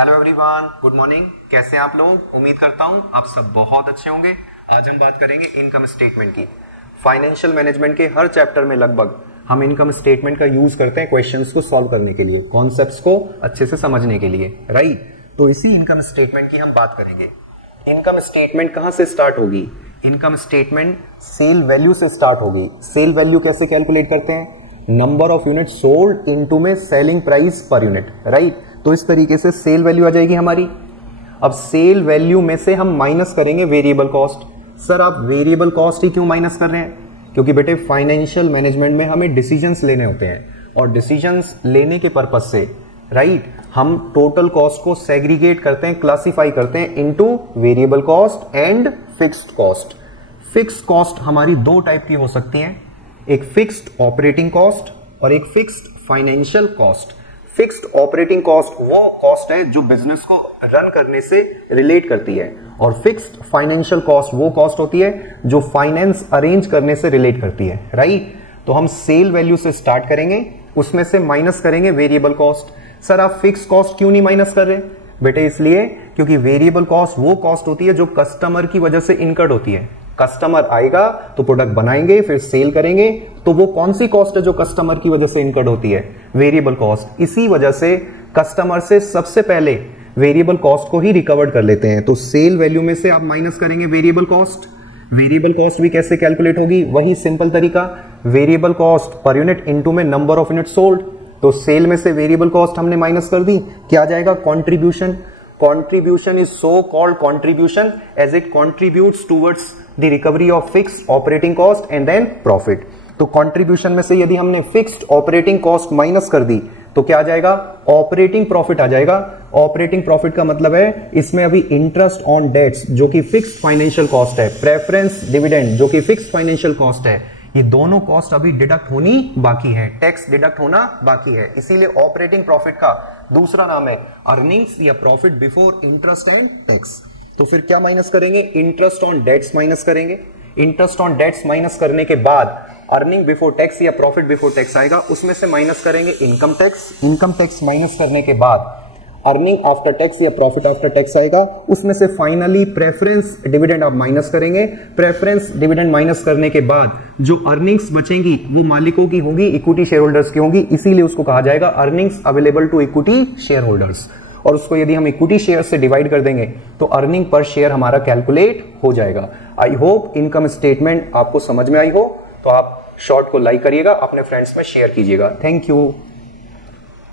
Hello everyone, good morning. कैसे हैं आप लोग? उम्मीद करता हूं आप सब बहुत अच्छे होंगे। आज हम बात करेंगे इनकम स्टेटमेंट की। फाइनेंशियल मैनेजमेंट के हर चैप्टर में लगभग हम इनकम स्टेटमेंट का यूज करते हैं क्वेश्चंस को सॉल्व करने के लिए, कॉन्सेप्ट्स को अच्छे से समझने के लिए, राइट। तो इसी इनकम स्टेटमेंट की हम बात करेंगे। इनकम स्टेटमेंट कहां से स्टार्ट होगी? इनकम स्टेटमेंट सेल वैल्यू से स्टार्ट होगी। सेल वैल्यू कैसे कैलकुलेट करते हैं? Number of unit sold into में selling price per unit, right. तो इस तरीके से सेल वैल्यू आ जाएगी हमारी। अब सेल वैल्यू में से हम माइनस करेंगे वेरिएबल कॉस्ट। सर आप वेरिएबल कॉस्ट ही क्यों माइनस कर रहे हैं? क्योंकि बेटे फाइनेंशियल मैनेजमेंट में हमें डिसीजंस लेने होते हैं और डिसीजंस लेने के पर्पज से, राइट, हम टोटल कॉस्ट को सेग्रीगेट करते हैं, क्लासिफाई करते हैं into variable cost and fixed cost. Fixed cost हमारी दो टाइप की हो सकती हैं, एक फिक्स्ड ऑपरेटिंग कॉस्ट और एक fixed financial cost. Fixed operating cost वो कॉस्ट है जो बिजनेस को रन करने से रिलेट करती है, और फिक्स्ड फाइनेंशियल कॉस्ट वो कॉस्ट होती है जो फाइनेंस अरेंज करने से रिलेट करती है, राइट। तो हम सेल वैल्यू से स्टार्ट करेंगे, उसमें से माइनस करेंगे वेरिएबल कॉस्ट। सर आप फिक्स्ड कॉस्ट क्यों नहीं माइनस कर रहे? बेटे इसलिए क्योंकि वेरिएबल कॉस्ट वो कॉस्ट होती है जो कस्टमर की वजह से इनकर्ड होती है। कस्टमर आएगा तो प्रोडक्ट बनाएंगे, फिर सेल करेंगे, तो वो कौन सी कॉस्ट है जो कस्टमर की वजह से इनकर्ड होती है? Variable cost. इसी वजह से कस्टमर से सबसे पहले वेरिएबल कॉस्ट को ही रिकवर्ड कर लेते हैं। तो सेल वैल्यू में से आप माइनस करेंगे वेरिएबल कॉस्ट। वेरिएबल कॉस्ट भी कैसे कैलकुलेट होगी? वही सिंपल तरीका, variable cost per unit into में नंबर ऑफ यूनिट सोल्ड। तो सेल में से वेरिएबल कॉस्ट हमने माइनस कर दी, क्या आ जाएगा? Contribution. Contribution is so called contribution as it contributes towards the recovery of fixed operating cost and then profit. तो contribution में से यदि हमने fixed operating cost माइनस कर दी तो क्या आ जाएगा? ऑपरेटिंग प्रॉफिट आ जाएगा। ऑपरेटिंग प्रॉफिट का मतलब है इसमें अभी इंटरेस्ट ऑन डेट्स जो कि फिक्स्ड फाइनेंशियल कॉस्ट है, प्रेफरेंस डिविडेंड जो कि फिक्स्ड फाइनेंशियल कॉस्ट है, ये दोनों कॉस्ट अभी डिडक्ट होनी बाकी है, टैक्स डिडक्ट होना बाकी है। इसीलिए ऑपरेटिंग प्रॉफिट का दूसरा नाम है अर्निंग्स या profit before interest and tax. तो फिर क्या माइनस करेंगे? इंटरेस्ट ऑन डेट्स माइनस करेंगे। इंटरेस्ट ऑन डेट्स माइनस करने के बाद अर्निंग बिफोर टैक्स या प्रॉफिट बिफोर टैक्स आएगा, उसमें से माइनस करेंगे income tax. Income tax minus करने के बाद अर्निंग आफ्टर टैक्स या प्रॉफिट आफ्टर टैक्स आएगा, उसमें से फाइनली प्रेफरेंस डिविडेंड आप माइनस करेंगे। प्रेफरेंस डिविडेंड माइनस करने के बाद जो अर्निंग्स बचेंगी वो मालिकों की होगी, इक्विटी शेयर होल्डर्स की होंगी, इसीलिए उसको कहा जाएगा earnings available to equity share holders. और उसको यदि हम इक्विटी शेयर से डिवाइड कर देंगे तो अर्निंग पर शेयर हमारा कैलकुलेट हो जाएगा। आई होप इनकम स्टेटमेंट आपको समझ में आई हो। तो आप शॉर्ट को लाइक करिएगा, अपने फ्रेंड्स में शेयर कीजिएगा। Thank you.